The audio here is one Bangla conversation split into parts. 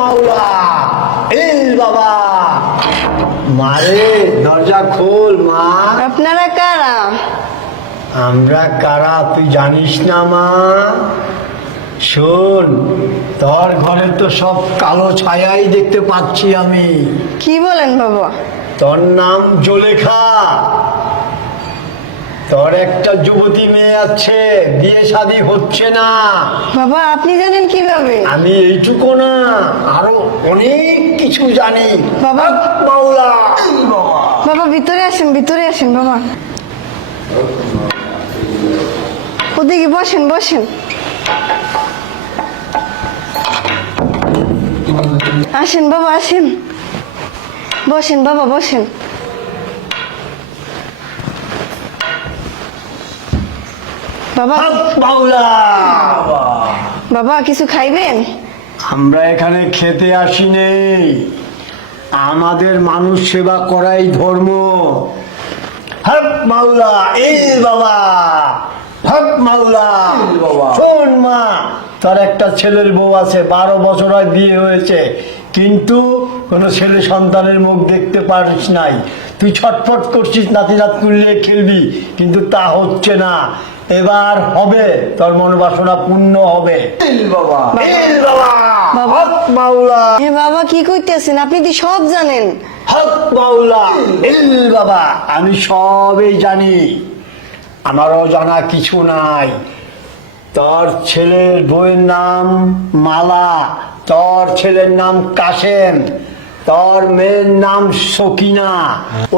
মাওলা এই বাবা মারে দরজা খোল মা। আপনারা কারা? আমরা কারা তুই জানিস না মা? শোন, তোর ঘরে তো সব কালো ছায়াই দেখতে পাচ্ছি আমি। কি বলেন বাবা? তোর নাম জোলেখা, তোর একটা যুবতী মেয়ে আছে, বিয়ে শাদী হচ্ছে না। বাবা আপনি জানেন কিভাবে? আমি এইটুকু না, আরো অনেক কিছু জানি। বাবা। মাওলা বাবা। বাবা ভিতরে আসেন, ভিতরে আসেন বাবা। ওদিকে বসেন, বসেন। আসেন বাবা, আসেন। বসেন বাবা, বসেন। বাবা, মাওলা বাবা কিছু খাইবেন? আমরা এখানে খেতে আসি নেই, আমাদের মানুষ সেবা করাই ধর্ম। হক মাওলা এই বাবা, হক মাওলা। শোন মা, তোর একটা ছেলের বউ আছে, 12 বছর হয় বিয়ে হয়েছে, কিন্তু কোনো ছেলে সন্তানের মুখ দেখতে পারিস নাই। তুই ছটফট করছিস নাতি নাত করলে খেলবি, কিন্তু তা হচ্ছে না। এবার হবে, তোর মনোবাসনা পূর্ণ হবে। বাবা বাবা। হক মাওলা হে বাবা কি কইতেছেন? আপনি তো সব জানেন। হক মাওলা ইল বাবা, আমি সবই জানি, আমারও জানা কিছু নাই। তোর ছেলের বউয়ের নাম মালা, তোর ছেলের নাম কাশেম, তোর মেয়ের নাম সকিনা।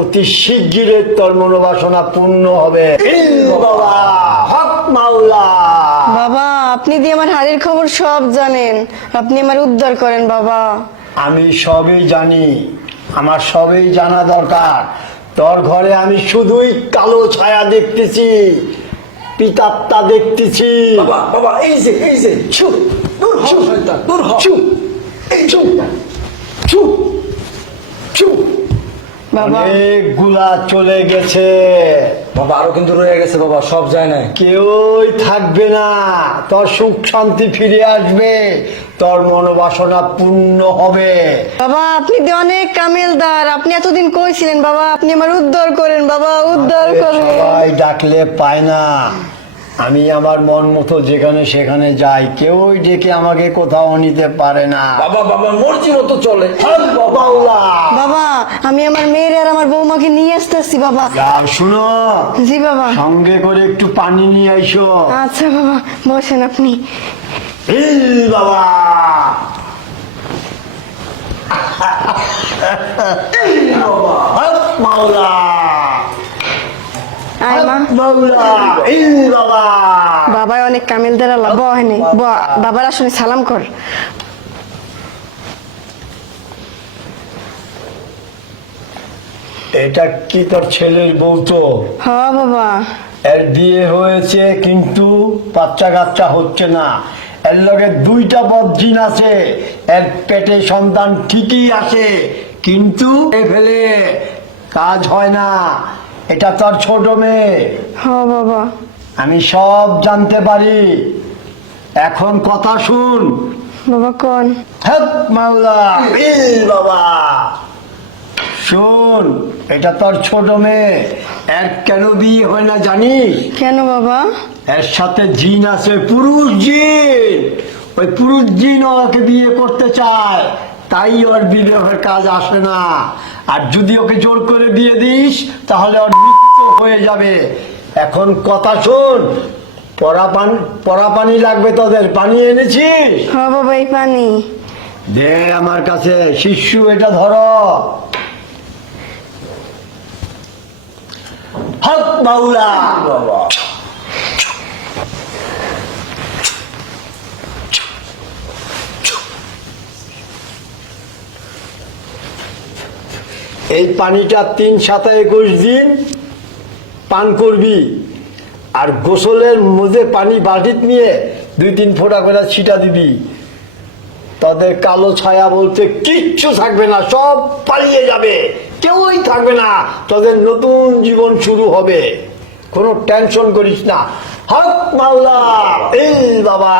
অতি শিগগিরই তোর মনোবাসনা পূর্ণ হবে। ইল বাবা হক মাওলা। বাবা আপনি দিয়ে আমার হাড়ের খবর সব জানেন, আপনি আমার উদ্ধার করেন বাবা। আমি সবই জানি, আমার সবই জানা দরকার। তোর ঘরে আমি শুধুই কালো ছায়া দেখতেছি, পিতাত্তা দেখতেছি। বাবা বাবা এই যে চুপ, দূর হ শয়তান, দূর হ। চুপ এই চুপ চুপ চুপ। বাবা অনেকগুলা চলে গেছে, বাবা আরো কিন্তু রয়ে গেছে বাবা, সব যায় না। কেউই থাকবে না। তোর সুখ শান্তি ফিরে আসবে, তোর মনোবাসনা পূর্ণ হবে। বাবা আপনি তো অনেক কামেলদার, আপনি এতদিন কইছিলেন বাবা আপনি আমার উদ্ধার করেন বাবা, উদ্ধার করেন। সবাই ডাকলে পায় না, আমি আমার মন মতো যেখানে সেখানে যাই, কেউই ডেকে আমাকে কোথাও নিতে পারে না। বাবা বাবা মর্জি মতো চলে। বাবা বাবা আমি আমার মেয়ের আর আমার বৌমাকে নিয়ে আসতেছি বাবা। যাও, শুনো, জি বাবা। সঙ্গে করে একটু পানি নিয়ে আইসো। আচ্ছা বাবা বসেন আপনি। ইল বাবা ইল বাবা হক মাওলা আয় মা। হক মাওলা ইল বাবা। বাবা অনেক কামেলদার আল্লাহ বহেনে বাবার আসলে সালাম কর। এটা কি তোর ছেলের বউ? তো হ বাবা। এর বিয়ে হয়েছে কিন্তু বাচ্চা কাচ্চা হচ্ছে না। এর লগে 2টা বদজিন আছে, এর পেটে সন্তান ঠিকই আছে, কিন্তু ফেলে কাজ হয় না। এটা তোর ছোট মেয়ে, হ বাবা। আমি সব জানতে পারি। এখন কথা শুন। বাবা কোন? হক মাওলা ইল বাবা। শোন, এটা তোর ছোট মেয়ে, এর কেন বিয়ে হয় না জানিস? কেন বাবা? এর সাথে জিন আছে, পুরুষ জিন। ওই পুরুষ জিন ওকে বিয়ে করতে চায়, তাই ওর বিবাহের কাজ আসে না। আর যদি ওকে জোর করে বিয়ে দিস তাহলে ওর মৃত্যু হয়ে যাবে। এখন কথা শোন, পরা পানি লাগবে তোদের, পানি এনেছিস? হ বাবা এই পানি। দে আমার কাছে, শিশু এটা ধরো। হক মাওলা বাবা এই পানিটা 3 7 21 দিন পান করবি। আর গোসলের মধ্যে পানি বালতিত নিয়ে 2-3 ফোঁটা করে ছিটা দিবি। তাদের কালো ছায়া বলতে কিচ্ছু থাকবে না, সব পালিয়ে যাবে, কেউই থাকবে না। তাদের নতুন জীবন শুরু হবে, কোনো টেনশন করিস না। হক মাওলা এই বাবা।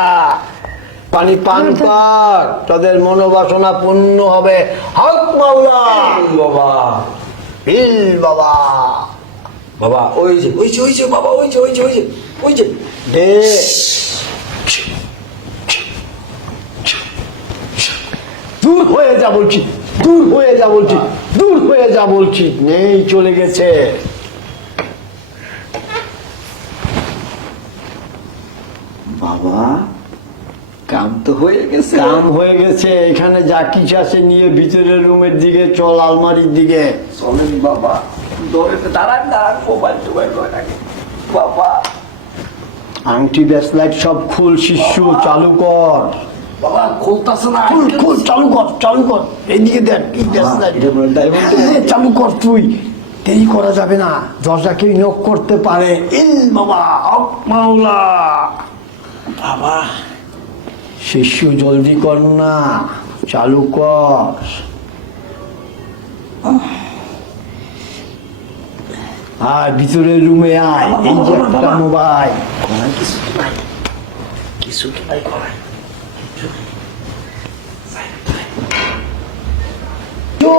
পানি পান কর, তাদের মনোবাসনা পূর্ণ হবে। হক মাওলা। বাবা হিল বাবা। বাবা ওই যে বাবা ওই যে দে। দূর হয়ে যা বলছি, দূর হয়ে যা বলছি, দূর হয়ে যা বলছি। নেই, চলে গেছে। বাবা কাম তো হয়ে গেছে। কাম হয়ে গেছে। এখানে যা কিছু আছে নিয়ে ভিতরের রুমের দিকে চল, আলমারির দিকে। চলেন বাবা, দৌড়ে দাঁড়ান মোবাইল টোবাইল করে রাখেন বাবা। আংটি ব্যাসলাইট সব খুল, শিষ্য চালু কর। বাবা খুলতাছে না। খুল খুল, চালু কর, চালু কর। এইদিকে দেখ কি ব্যাসলাইট। এটা বলে diamond এর। চালু কর তুই, দেরি করা যাবে না। দরজা কেউ নক করতে পারে। ইল বাবা, হক মাওলা। বাবা শিষ্য জলদি কর না, চালু কর। আর ভিতরের রুমে আয়। এই যে একটা মোবাইল। করার কিছু তো নাই, কিছু তো নাই করার। তো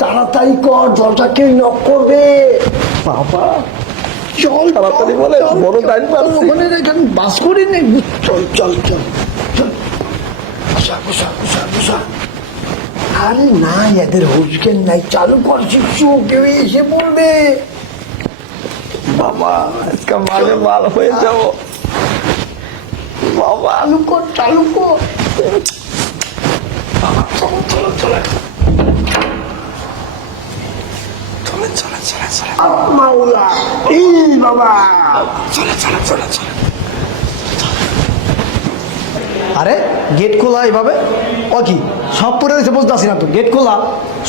তাড়াতাড়ি কর, দরজা কেউ নক করবে। বাবা চল তাড়াতাড়ি বলে, বড় টাইম পাচ্ছি। ওখানে এখানে বাস করে নে। চল চল চল চল। বসা বসা বসা বসা। আরে না, এদের হুজকেন নাই। চালু কর শিশু, কেউ এসে পড়বে। বাবা আজকে মালে মাল হয়ে যাবো। বাবা চালু কর, চালু কর। চলো চলো মাওলা, এই বাবা। চলো আরে গেট খোলা এইভাবে ও কি সব পরে রয়েছে বুঝতে পারছি না তো। গেট খোলা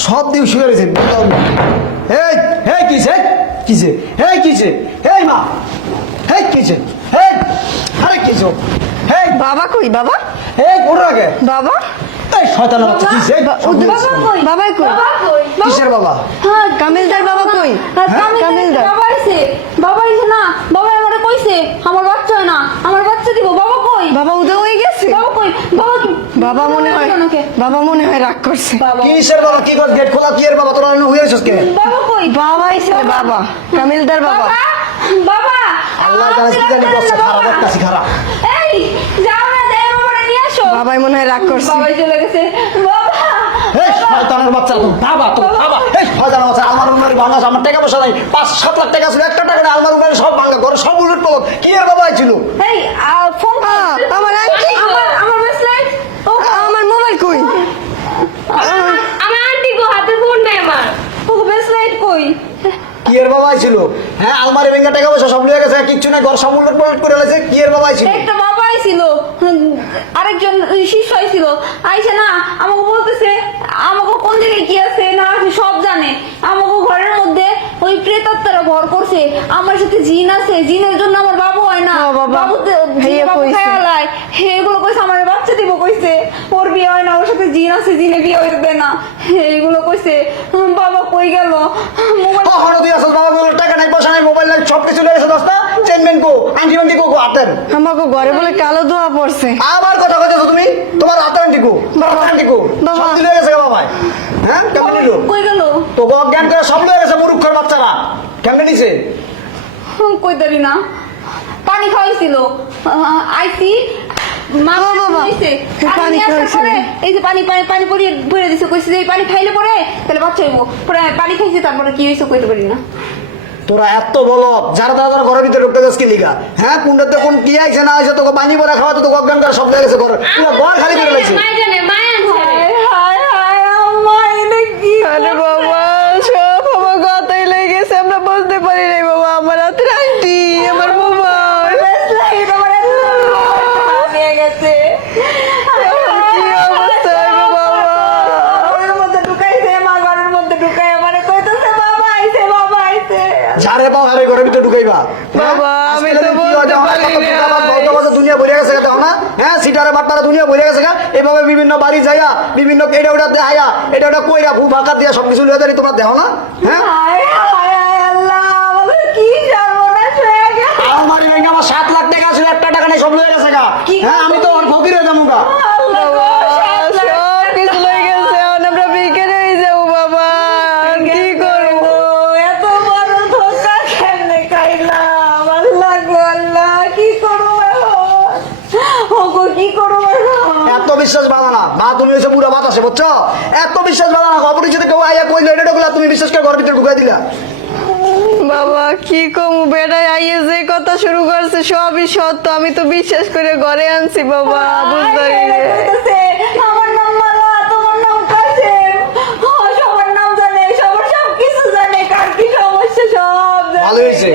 সব দিয়ে শুয়ে রয়েছে। এই এই কিসে কিসে এই কিসে এই মা এই কিসে এই আরে কিসে এই বাবা কই বাবা? এই পড়ে রাখে বাবা এই শয়তান বাচ্চা কিসে বাবাই কই? কিসের বাবা? কামিলদার বাবা কই? কামিলদার বাবা আইছে না, বাবা আমারে কইছে আমার বাচ্চা হয় না, আমার বাচ্চা দিব। বাবা কই? বাবা উদয় হয়ে গেছে। বাবা কই? বাবা বাবা মনে হয় রাগ করছে। বাবা কিসের বাবা? কি কর গেট খোলা কি এর বাবা? তোরা হয়ে গেছিস কে? বাবা কই? বাবা আইছে রে, বাবা কামিলদার বাবা। বাবা আল্লাহ জানে কি জানি করছে। খারাপ একটা খারাপ। এই যাও না, যাও বাবারে নিয়ে আসো। বাবাই মনে হয় রাগ করছে। বাবাই চলে গেছে। বাবা এই শয়তানের বাচ্চা, তো বাবা তো বাবা। এই শয়তানের বাচ্চা, আমার উনার ভাঙা আমার টাকা পয়সা নাই। 5-7 লাখ টাকা ছিল, একটা টাকা নেই। আমার উনার সব ভাঙা, ঘরে সব উলট পালট। কি এর বাবা ছিল? এই ফোন আমার আন্টি, আমার ব্রেসলেট, আমার মোবাইল কই? আমার আন্টি গো, হাতে ফোন নাই আমার। ও ব্রেসলেট কই? কি এর বাবা ছিল? হ্যাঁ, আলমারি ভেঙে টাকা পয়সা সব নিয়ে গেছে, কিচ্ছু নাই, ঘর সব উলট পালট করে গেছে। কি এর বাবা ছিল? একটা বাবা আইছিল, আরেকজন শিষ্য আইছিল। আইসে না আমাকে বলতেছে আমাকে কোন জায়গায় কি আছে না আছে সব জানে। আমাকে ঘরের মধ্যে ওই প্রেতাত্মারা ভর করছে, আমার সাথে জিন আছে, জিনের জন্য আমার বাবু হয় না। ও বাবা, বাবু হেয়ে বাবু কইছে। খেয়ালায় এগুলো কইছে, আমার বাচ্চা দিব কইছে। ওর বিয়ে হয় না, ওর সাথে জিন আছে, জিনে বিয়ে হইতে দেয় না, এইগুলো কইছে। বাবা কই গেল? মোবাইল কখনো তুই আসল বাবা বলে টাকা নাই, পয়সা নাই, মোবাইল নাই, সব কিছু লেগেছে। দোস্তা চেনমেন কো, আন্টি আন্টি কো হাতের। আমাকে ঘরে বলে কালো ধোয়া পড়ছে। আবার কথা কইছো তুমি? তোমার হাতের আন্টি কো, বাবা। আন্টি কো, বাবা। সব কিছু লেগেছে বাবা। হ্যাঁ, কেমন নিলো? কই গেল? তো অজ্ঞান করে সব লয়ে গেছে মূর্খের বাচ্চারা। কেমন নিছে? কই দাঁড়ি না, পানি খাওয়াইছিল। আইসি মা ও বাবা, দিছে। পানি পানি আসার খাওয়াইছিল। পরে এই যে পানি পানি পানি পরিয়ে ভরে দিছে, কইছে যে এই পানি খাইলে পরে তাহলে বাচ্চা হইব। পরে পানি খাইছে, তারপরে কি হইছে কইতে পারি না। তোরা এত বলো যারা তারা ঘরের ভিতরে ঢুকতে গেছে কি লিগা? হ্যাঁ, কোনটাতে কোন কি আইছে না আইছে, তোকে পানি ভরা খাওয়াতে তোকে অজ্ঞান করে সব লেগে গেছে ঘরে। পুরো ঘর খালি করে লাগছে। মাই জানে, মাই আনছে। হায় হায় আম্মা, এটা কি? আরে বাবা, সব আমার গাতাই লেগে গেছে। আমরা বুঝতে পারি নাই বাবা। আমার হাতের আন্টি, আমার মোবাইল। ব্রেসলেট আমার এত নিয়ে গেছে। কি অবস্থা হইবো বাবা? ঘরের মধ্যে ঢুকাইছে, মা ঘরের মধ্যে ঢুকাই আমারে কইতেছে বাবা আইছে, বাবা আইছে। যারে পাও হারে ঘরের ভিতরে ঢুকাইবা। বাবা, আমি তো বলতে পারি না। দুনিয়া ভরে গেছে দেখো না? হ্যাঁ, সিটারে বাটপাড়া দুনিয়া ভরে গেছে। এভাবে বিভিন্ন বাড়ি যাইয়া বিভিন্ন এটা ওটা দেখাইয়া এটা ওটা কইরা ভূ ভাকা দিয়া সবকিছু লিয়ে দাঁড়িয়ে তোমরা দেখো না? হ্যাঁ, হায় হায় হায় আল্লাহ, আমাদের কি সর্বনাশ হয়ে গেল। আলমারি ভেঙে আমার 7 লাখ টাকা ছিল, একটা টাকা নেই, সব লয়ে গেছে গা। কি হ্যাঁ, আমি তো আর ফকির হয়ে যাবো গা আল্লাহ গো, বাবা, সব কিছু লয়ে গেছে, এখন আমরা বিকেলে হয়ে যাবো বাবা, কি করবো? এত বড় ধোকা কেমনে খাইলাম? আল্লাহ গো আল্লাহ, কি করবো এখন? ওগো কি করবো এখন? এত বিশ্বাস বাধা না মা, তুমি হচ্ছে বুড়া বাতাসে বুঝছো? এত বিশ্বাস বাধা না, অপরিচিত কেউ আইয়া কইলো এটা ঢুকলা, তুমি বিশ্বাস করে ঘরের ভিতরে ঢুকাই দিলা। বাবা কি কমু, বেড়াই আইয়ে যে কথা শুরু করছে সবই সত্য, আমি তো বিশ্বাস করে ঘরে আনছি বাবা, বুঝতে আয়, এরা কইতাছে, আমার নাম মালা, তোমার নাম কাসেম। ও, সবার নাম জানে, সবার সবকিছু জানে, কার কি সমস্যা সব জানে। ভালো হয়েছে,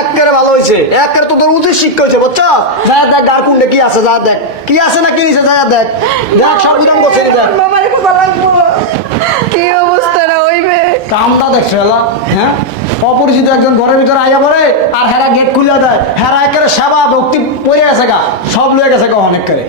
একেবারে ভালো হয়েছে, একেবারে তো তোর উচিত শিক্ষা হয়েছে বুঝছো? যা দেখ গার কুন্ডে কি আছে, যা দেখ কি আছে না কি নিছে, যা দেখ দেখ সব বিধান করছে নি, দেখ বাবারে কোথা লাগবো? কি অবস্থাটা হইবে? কামটা দেখছো এলা, হ্যাঁ? অপরিচিত একজন ঘরের ভিতরে আইয়া পড়ে আর হেরা গেট খুলে দেয়, হেরা একেবারে সেবা ভক্তি পড়ে গেছে গা, সব লয়ে গেছে গা অনেক করে।